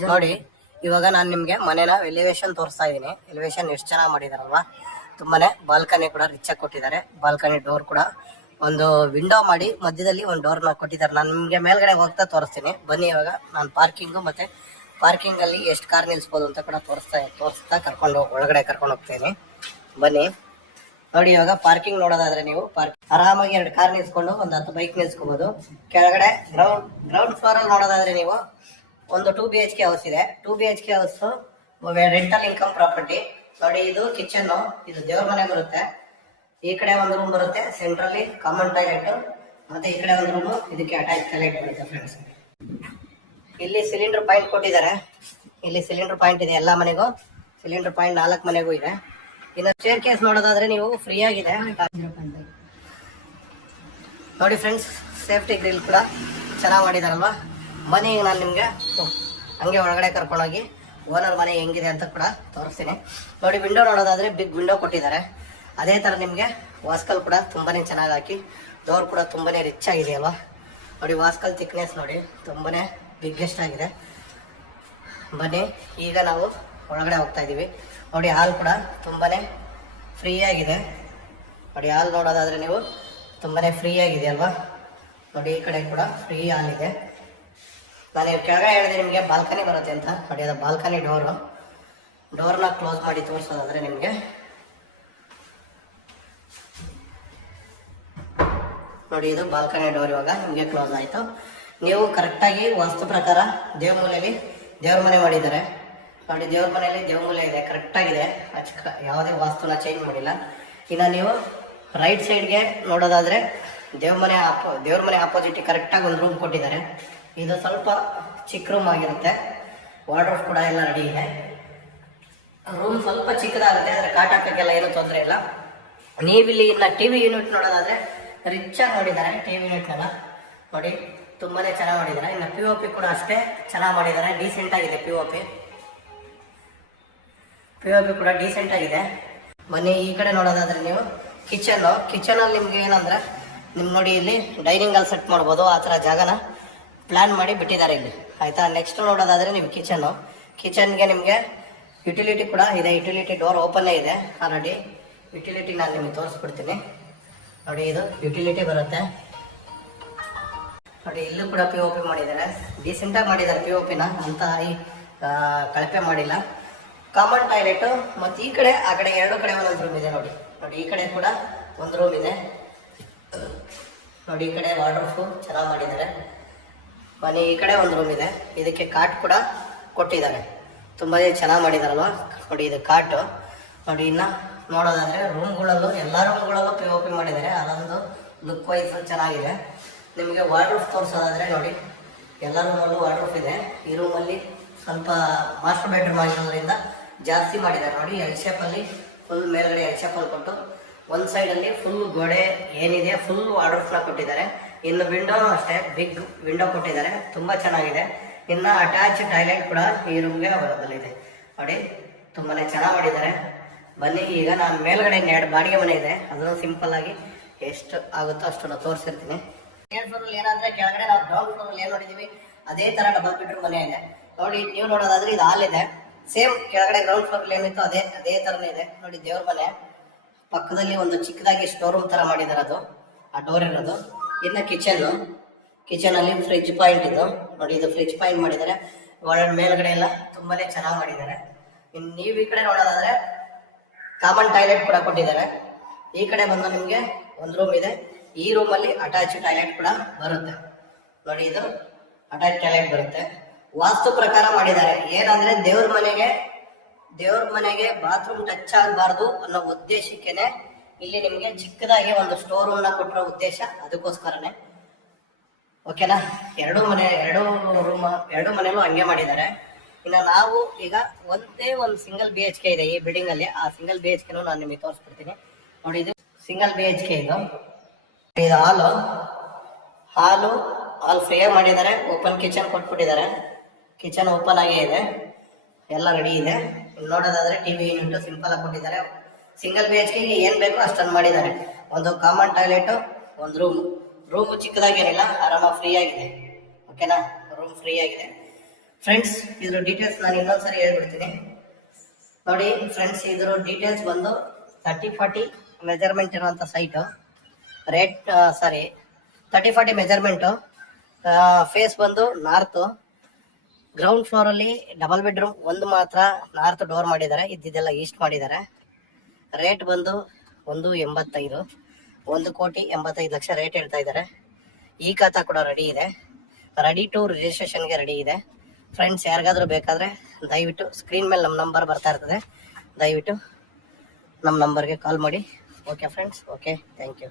ನೋಡಿ ಇವಾಗ ನಾನು ನಿಮ್ಗೆ ಮನೆನ ಎಲಿವೇಶನ್ ತೋರಿಸ್ತಾ ಇದೀನಿ. ಎಲಿವೇಶನ್ ಎಷ್ಟು ಚೆನ್ನಾಗಿ ಮಾಡಿದಾರಲ್ವಾ. ತುಂಬಾನೇ ಬಾಲ್ಕನಿ ಕೂಡ ರಿಚ್ ಆಗಿ ಕೊಟ್ಟಿದ್ದಾರೆ. ಬಾಲ್ಕನಿ ಡೋರ್ ಕೂಡ ಒಂದು ವಿಂಡೋ ಮಾಡಿ ಮಧ್ಯದಲ್ಲಿ ಒಂದು ಡೋರ್ ನ ಕೊಟ್ಟಿದ್ದಾರೆ. ನಾನು ನಿಮ್ಗೆ ಮೇಲ್ಗಡೆ ಹೋಗ್ತಾ ತೋರಿಸ್ತೀನಿ ಬನ್ನಿ. ಇವಾಗ ನಾನು ಪಾರ್ಕಿಂಗು ಮತ್ತೆ ಪಾರ್ಕಿಂಗ್ ಅಲ್ಲಿ ಎಷ್ಟು ಕಾರ್ ನಿಲ್ಸ್ಬೋದು ಅಂತ ಕೂಡ ತೋರಿಸ್ತಾ ಒಳಗಡೆ ಕರ್ಕೊಂಡು ಹೋಗ್ತೀನಿ ಬನ್ನಿ. ನೋಡಿ ಇವಾಗ ಪಾರ್ಕಿಂಗ್ ನೋಡೋದಾದ್ರೆ ನೀವು ಆರಾಮಾಗಿ 2 ಕಾರ್ ನಿಲ್ಸ್ಕೊಂಡು ಒಂದು 10 ಬೈಕ್ ನಿಲ್ಸ್ಕೋಬಹುದು. ಕೆಳಗಡೆ ಗ್ರೌಂಡ್ ಫ್ಲೋರ್ ಅಲ್ಲಿ ನೋಡೋದಾದ್ರೆ ನೀವು ಒಂದು 2 BHK ಹೌಸ್ ಇದೆ. 2 BHK house rental income property. ನೋಡಿ ಇದು ಕಿಚನ್, ಇದು ದೇವ್ರ ಮನೆ ಬರುತ್ತೆ. ಈ ಕಡೆ ಒಂದು ರೂಮ್ ಬರುತ್ತೆ, ಸೆಂಟ್ರಲ್ಲಿ ಕಾಮನ್ ಟಾಯ್ಲೆಟ್, ಮತ್ತೆ ಈ ಕಡೆ ಒಂದು ರೂಮ್ ಇದಕ್ಕೆ ಅಟ್ಯಾಚ್ ಟಾಯ್ಲೆಟ್ ಬರುತ್ತೆ ಫ್ರೆಂಡ್ಸ್. ಇಲ್ಲಿ ಸಿಲಿಂಡರ್ ಪಾಯಿಂಟ್ ಕೊಟ್ಟಿದ್ದಾರೆ. ಇಲ್ಲಿ ಸಿಲಿಂಡರ್ ಪಾಯಿಂಟ್ ಇದೆ, ಎಲ್ಲಾ ಮನೆಗೂ ಸಿಲಿಂಡರ್ ಪಾಯಿಂಟ್ 4 ಮನೆಗೂ ಇದೆ. ಇನ್ನು ಸ್ಟೇರ್ ಕೇಸ್ ನೋಡೋದಾದ್ರೆ ನೀವು ಫ್ರೀ ಆಗಿದೆ. ನೋಡಿ ಫ್ರೆಂಡ್ಸ್, ಸೇಫ್ಟಿ ಗ್ರಿಲ್ ಕೂಡ ಚೆನ್ನಾಗಿ ಮಾಡಿದಾರಲ್ವಾ. ಮನೆ ನಾನು ನಿಮ್ಗೆ ಹಂಗೆ ಒಳಗಡೆ ಕರ್ಕೊಂಡೋಗಿ ಓನರ್ ಮನೆ ಹೆಂಗಿದೆ ಅಂತ ಕೂಡ ತೋರಿಸ್ತೀನಿ. ನೋಡಿ ವಿಂಡೋ ನೋಡೋದಾದ್ರೆ ಬಿಗ್ ವಿಂಡೋ ಕೊಟ್ಟಿದ್ದಾರೆ. ಅದೇ ತರ ನಿಮ್ಗೆ ವಾಸ್ಕಲ್ ಕೂಡ ತುಂಬಾನೇ ಚೆನ್ನಾಗಿ ಹಾಕಿ, ಡೋರ್ ಕೂಡ ತುಂಬಾನೇ ರಿಚ್ ಆಗಿದೆ ಅಲ್ವಾ. ನೋಡಿ ವಾಸ್ಕಲ್ ಥಿಕ್ನೆಸ್ ನೋಡಿ ತುಂಬಾನೇ ಬಿಗ್ಗೆಸ್ಟ್ ಆಗಿದೆ. ಬನ್ನಿ ಈಗ ನಾವು ಒಳಗಡೆ ಹೋಗ್ತಾ ಇದೀವಿ. ನೋಡಿ ಹಾಲ್ ಕೂಡ ತುಂಬಾನೇ ಫ್ರೀ ಆಗಿದೆ. ನೋಡಿ ಹಾಲ್ ನೋಡೋದಾದ್ರೆ ನೀವು ತುಂಬಾನೇ ಫ್ರೀ ಆಗಿದೆ ಅಲ್ವಾ. ನೋಡಿ ಈ ಕಡೆ ಕೂಡ ಫ್ರೀ ಹಾಲ್ ಇದೆ. ನಾನು ಕೆಳಗಡೆ ಹೇಳಿದೆ ನಿಮಗೆ ಬಾಲ್ಕನಿ ಬರುತ್ತೆ ಅಂತ. ನೋಡಿ ಅದು ಬಾಲ್ಕನಿ ಡೋರ್ನ ಕ್ಲೋಸ್ ಮಾಡಿ ತೋರಿಸೋದಾದ್ರೆ ನಿಮಗೆ ನೋಡಿ ಇದು ಬಾಲ್ಕನಿ ಡೋರ್ ಇವಾಗ ನಿಮಗೆ ಕ್ಲೋಸ್ ಆಯಿತು. ನೀವು ಕರೆಕ್ಟಾಗಿ ವಾಸ್ತು ಪ್ರಕಾರ ದೇವ್ರ ಮನೆ ಮಾಡಿದ್ದಾರೆ. ನೋಡಿ ದೇವ್ರ ಮನೆಯಲ್ಲಿ ದೇವ್ರ ಮೂಲೆ ಇದೆ, ಕರೆಕ್ಟಾಗಿದೆ, ಯಾವುದೇ ವಾಸ್ತುನ ಚೇಂಜ್ ಮಾಡಿಲ್ಲ. ಇನ್ನು ನೀವು ರೈಟ್ ಸೈಡ್ಗೆ ನೋಡೋದಾದ್ರೆ ದೇವ್ರ ಮನೆ ಆಪೋಸಿಟ್ ಕರೆಕ್ಟಾಗಿ ಒಂದು ರೂಮ್ ಕೊಟ್ಟಿದ್ದಾರೆ. ಇದು ಸ್ವಲ್ಪ ಚಿಕ್ಕ ರೂಮ್ ಆಗಿರುತ್ತೆ. ವಾರ್ಡ್ರೋಬ್ ಕೂಡ ಎಲ್ಲ ರೆಡಿ ಇದೆ. ರೂಮ್ ಸ್ವಲ್ಪ ಚಿಕ್ಕದಾಗುತ್ತೆ, ಆದರೆ ಕಾಟ್ ಹಾಕೋಕ್ಕೆಲ್ಲ ಏನೂ ತೊಂದರೆ ಇಲ್ಲ. ನೀವಿಲ್ಲಿ ಇನ್ನು ಟಿವಿ ಯೂನಿಟ್ ನೋಡೋದಾದ್ರೆ ರಿಚ್ ಆಗಿ ಮಾಡಿದ್ದಾರೆ. ಟಿವಿ ಯೂನಿಟ್ ಎಲ್ಲ ನೋಡಿ ತುಂಬಾನೇ ಚೆನ್ನಾಗಿ ಮಾಡಿದ್ದಾರೆ. ಇನ್ನು POP ಕೂಡ ಅಷ್ಟೇ ಚೆನ್ನಾಗಿ ಮಾಡಿದ್ದಾರೆ, ಡೀಸೆಂಟ್ ಆಗಿದೆ. POP ಕೂಡ ಡೀಸೆಂಟ್ ಆಗಿದೆ. ಬನ್ನಿ ಈ ಕಡೆ ನೋಡೋದಾದ್ರೆ ನೀವು ಕಿಚನ್ ಅಲ್ಲಿ ನಿಮ್ಗೆ ಏನಂದ್ರೆ ನೋಡಿ ಇಲ್ಲಿ ಡೈನಿಂಗ್ ಅಲ್ಲಿ ಸೆಟ್ ಮಾಡ್ಬೋದು, ಆ ಥರ ಜಾಗನ ಪ್ಲಾನ್ ಮಾಡಿ ಬಿಟ್ಟಿದ್ದಾರೆ ಇಲ್ಲಿ, ಆಯ್ತಾ. ನೆಕ್ಸ್ಟ್ ನೋಡೋದಾದ್ರೆ ನೀವು ಕಿಚನ್ಗೆ ನಿಮಗೆ ಯುಟಿಲಿಟಿ ಕೂಡ ಇದೆ. ಯುಟಿಲಿಟಿ ಡೋರ್ ಓಪನ್ ಇದೆ ಆಲ್ರೆಡಿ. ಯುಟಿಲಿಟಿ ನಾನು ನಿಮಗೆ ತೋರಿಸ್ಬಿಡ್ತೀನಿ. ನೋಡಿ ಇದು ಯುಟಿಲಿಟಿ ಬರುತ್ತೆ. ನೋಡಿ ಇಲ್ಲೂ ಕೂಡ POP ಮಾಡಿದ್ದಾರೆ, ಡೀಸೆಂಟಾಗಿ ಮಾಡಿದ್ದಾರೆ. POPನ ಅಂತ ಕಳಪೆ ಮಾಡಿಲ್ಲ. ಕಾಮನ್ ಟಾಯ್ಲೆಟ್ ಮತ್ತು ಈ ಕಡೆ ಆ ಕಡೆ 2 ಕಡೆ ಒಂದೊಂದು ರೂಮ್ ಇದೆ. ನೋಡಿ ಈ ಕಡೆ ಕೂಡ ಒಂದು ರೂಮ್ ಇದೆ. ನೋಡಿ ಈ ಕಡೆ ವಾರ್ಡ್ರೋಬ್ ಚೆನ್ನಾಗಿ ಮಾಡಿದ್ದಾರೆ. ಮನೆ ಈ ಕಡೆ ಒಂದು ರೂಮ್ ಇದೆ. ಇದಕ್ಕೆ ಕಾಟ್ ಕೂಡ ಕೊಟ್ಟಿದ್ದಾರೆ, ತುಂಬಾ ಚೆನ್ನಾಗಿ ಮಾಡಿದಾರಲ್ವ. ನೋಡಿ ಇದು ಕಾಟು. ನೋಡಿ ಇನ್ನು ನೋಡೋದಾದ್ರೆ ರೂಮ್ಗಳಲ್ಲೂ ಎಲ್ಲ ರೂಮ್ಗಳಲ್ಲೂ POP ಮಾಡಿದ್ದಾರೆ. ಅದೊಂದು ಲುಕ್ ವೈಸ್ ಚೆನ್ನಾಗಿದೆ. ನಿಮಗೆ ವಾರ್ಡ್ರೋಬ್ ತೋರಿಸೋದಾದ್ರೆ ನೋಡಿ ಎಲ್ಲ ರೂಮಲ್ಲೂ ವಾರ್ಡ್ರೋಬ್ ಇದೆ. ಈ ರೂಮಲ್ಲಿ ಸ್ವಲ್ಪ ಮಾಸ್ಟರ್ ಬೆಡ್ರೂಮ್ ಆಗಿರೋದ್ರಿಂದ ಜಾಸ್ತಿ ಮಾಡಿದ್ದಾರೆ. ನೋಡಿ ಎಲ್ ಶೇಪಲ್ಲಿ ಫುಲ್ ಮೇಲ್ಗಡೆ ಎಲ್ ಶೇಪಲ್ಲಿ ಕೊಟ್ಟು ಒಂದು ಸೈಡಲ್ಲಿ ಫುಲ್ ಗೋಡೆ ಏನಿದೆ ಫುಲ್ ವಾರ್ಡ್ರೋಬ್ನ ಕೊಟ್ಟಿದ್ದಾರೆ. ಇನ್ನು ವಿಂಡೋ ಅಷ್ಟೇ ಬಿಗ್ ವಿಂಡೋ ಕೊಟ್ಟಿದ್ದಾರೆ, ತುಂಬಾ ಚೆನ್ನಾಗಿದೆ. ಇನ್ನು ಅಟ್ಯಾಚ್ ಟಾಯ್ಲೆಟ್ ಕೂಡ ಈ ರೂಮ್ಗೆ ಅವೈಲಬಲ್ ಇದೆ. ನೋಡಿ ತುಂಬಾನೇ ಚೆನ್ನಾಗಿ ಮಾಡಿದ್ದಾರೆ. ಬನ್ನಿ ಈಗ ನಾನು ಮೇಲ್ಗಡೆ 2 ಬಾಡಿಗೆ ಮನೆ ಇದೆ, ಅದನ್ನು ಸಿಂಪಲ್ ಆಗಿ ಎಷ್ಟು ಆಗುತ್ತೋ ಅಷ್ಟನ್ನು ತೋರಿಸಿರ್ತೀನಿ. ಏನಂದ್ರೆ ಕೆಳಗಡೆ ನಾವು ಗ್ರೌಂಡ್ ಫ್ಲೋರ್ ಏನ್ ನೋಡಿದೀವಿ ಅದೇ ತರ ಡಬಲ್ ಬೆಡ್ರೂಮ್ ಮನೆ ಇದೆ. ನೋಡಿ ನೀವು ನೋಡೋದಾದ್ರೆ ಇದು ಹಾಲ್ ಇದೆ, ಸೇಮ್ ಕೆಳಗಡೆ ಗ್ರೌಂಡ್ ಫ್ಲೋರ್ ಏನಿತ್ತು ಅದೇ ತರನೇ ಇದೆ. ನೋಡಿ ದೇವ್ರ ಮನೆ ಪಕ್ಕದಲ್ಲಿ ಒಂದು ಚಿಕ್ಕದಾಗಿ ಸ್ಟೋರ್ ರೂಮ್ ತರ ಮಾಡಿದಾರೆ, ಅದು ಆ ಡೋರ್ ಇರೋದು. ಇನ್ನು ಕಿಚನ್ ಅಲ್ಲಿ ಫ್ರಿಡ್ಜ್ ಪಾಯಿಂಟ್ ಇದು. ನೋಡಿ ಇದು ಫ್ರಿಡ್ಜ್ ಪಾಯಿಂಟ್ ಮಾಡಿದ್ದಾರೆ. ಮೇಲ್ಗಡೆ ಎಲ್ಲ ತುಂಬಾನೇ ಚೆನ್ನಾಗಿ ಮಾಡಿದ್ದಾರೆ. ಇನ್ನು ನೀವು ಈ ಕಡೆ ನೋಡೋದಾದ್ರೆ ಕಾಮನ್ ಟಾಯ್ಲೆಟ್ ಕೂಡ ಕೊಟ್ಟಿದ್ದಾರೆ. ಈ ಕಡೆ ಬಂದು ನಿಮ್ಗೆ ಒಂದು ರೂಮ್ ಇದೆ. ಈ ರೂಮಲ್ಲಿ ಅಟ್ಯಾಚ್ ಟಾಯ್ಲೆಟ್ ಕೂಡ ಬರುತ್ತೆ. ನೋಡಿ ಇದು ಅಟ್ಯಾಚ್ ಟಾಯ್ಲೆಟ್ ಬರುತ್ತೆ. ವಾಸ್ತು ಪ್ರಕಾರ ಮಾಡಿದ್ದಾರೆ. ಏನಂದ್ರೆ ದೇವ್ರ ಮನೆಗೆ ಬಾತ್ರೂಮ್ ಟಚ್ ಆಗಬಾರ್ದು ಅನ್ನೋ ಉದ್ದೇಶಕ್ಕೇನೆ ಇಲ್ಲಿ ನಿಮ್ಗೆ ಚಿಕ್ಕದಾಗಿ ಒಂದು ಸ್ಟೋರ್ ರೂಮ್ ನ ಕೊಟ್ಟಿರೋ ಉದ್ದೇಶ ಅದಕ್ಕೋಸ್ಕರನೇ. ಓಕೆನಾ. ಎರಡು ಮನೆಯಲ್ಲೂ ಹಂಗೆ ಮಾಡಿದ್ದಾರೆ. ಇನ್ನು ನಾವು ಈಗ ಒಂದು ಸಿಂಗಲ್ BHK ಇದೆ ಈ ಬಿಲ್ಡಿಂಗ್ ಅಲ್ಲಿ. ಆ ಸಿಂಗಲ್ BHK ನಾನು ನಿಮಗೆ ತೋರಿಸ್ಬಿಡ್ತೀನಿ. ನೋಡಿ ಇದು ಸಿಂಗಲ್ BHK ಇದು ಹಾಲು ಫ್ರೀಯಾಗಿ ಮಾಡಿದ್ದಾರೆ. ಓಪನ್ ಕಿಚನ್ ಕೊಟ್ಬಿಟ್ಟಿದ್ದಾರೆ. ಕಿಚನ್ ಓಪನ್ ಆಗೇ ಇದೆ, ಎಲ್ಲ ರೆಡಿ ಇದೆ. ನೋಡೋದಾದ್ರೆ ಟಿವಿ ಯೂನಿಟ್ ಸಿಂಪಲ್ ಆಗಿ ಕೊಟ್ಟಿದ್ದಾರೆ. ಸಿಂಗಲ್ BHK ಏನ್ ಬೇಕೋ ಅಷ್ಟನ್ನು ಮಾಡಿದ್ದಾರೆ. ಒಂದು ಕಾಮನ್ ಟಾಯ್ಲೆಟ್, ಒಂದು ರೂಮ್ ಚಿಕ್ಕದಾಗೇನಿಲ್ಲ, ಆರಾಮಾಗಿ ಫ್ರೀ ಆಗಿದೆ. ಓಕೆನಾ. ರೂಮ್ ಫ್ರೀ ಆಗಿದೆ. ಫ್ರೆಂಡ್ಸ್ ಇದ್ರ ಡೀಟೇಲ್ಸ್ ನಾನು ಇನ್ನೊಂದ್ಸರಿ ಹೇಳ್ಬಿಡ್ತೀನಿ ನೋಡಿ. ಫ್ರೆಂಡ್ಸ್ ಇದ್ರ ಡೀಟೇಲ್ಸ್ ಬಂದು 30-40 ಮೆಜರ್ಮೆಂಟ್ ಇರುವಂಥ ಸೈಟು. Rate 30-40 measurement. ಫೇಸ್ ಬಂದು ನಾರ್ತು. ಗ್ರೌಂಡ್ ಫ್ಲೋರಲ್ಲಿ ಡಬಲ್ ಬೆಡ್ರೂಮ್ ಒಂದು ಮಾತ್ರ ನಾರ್ತ್ ಡೋರ್ ಮಾಡಿದ್ದಾರೆ, ಇದ್ದಿದ್ದೆಲ್ಲ ಈಸ್ಟ್ ಮಾಡಿದ್ದಾರೆ. ರೇಟ್ ಬಂದು 1.85, 1,85,00,000 ರೇಟ್ ಹೇಳ್ತಾ ಇದ್ದಾರೆ. ಈ ಖಾತಾ ಕೂಡ ರೆಡಿ ಇದೆ, ರೆಡಿ ಟು ರಿಜಿಸ್ಟ್ರೇಷನ್ಗೆ ರೆಡಿ ಇದೆ. ಫ್ರೆಂಡ್ಸ್ ಯಾರಿಗಾದ್ರೂ ಬೇಕಾದರೆ ದಯವಿಟ್ಟು ಸ್ಕ್ರೀನ್ ಮೇಲೆ ನಮ್ಮ ನಂಬರ್ ಬರ್ತಾ ಇರ್ತದೆ, ದಯವಿಟ್ಟು ನಮ್ಮ ನಂಬರ್ಗೆ ಕಾಲ್ ಮಾಡಿ. Okay friends, okay, thank you.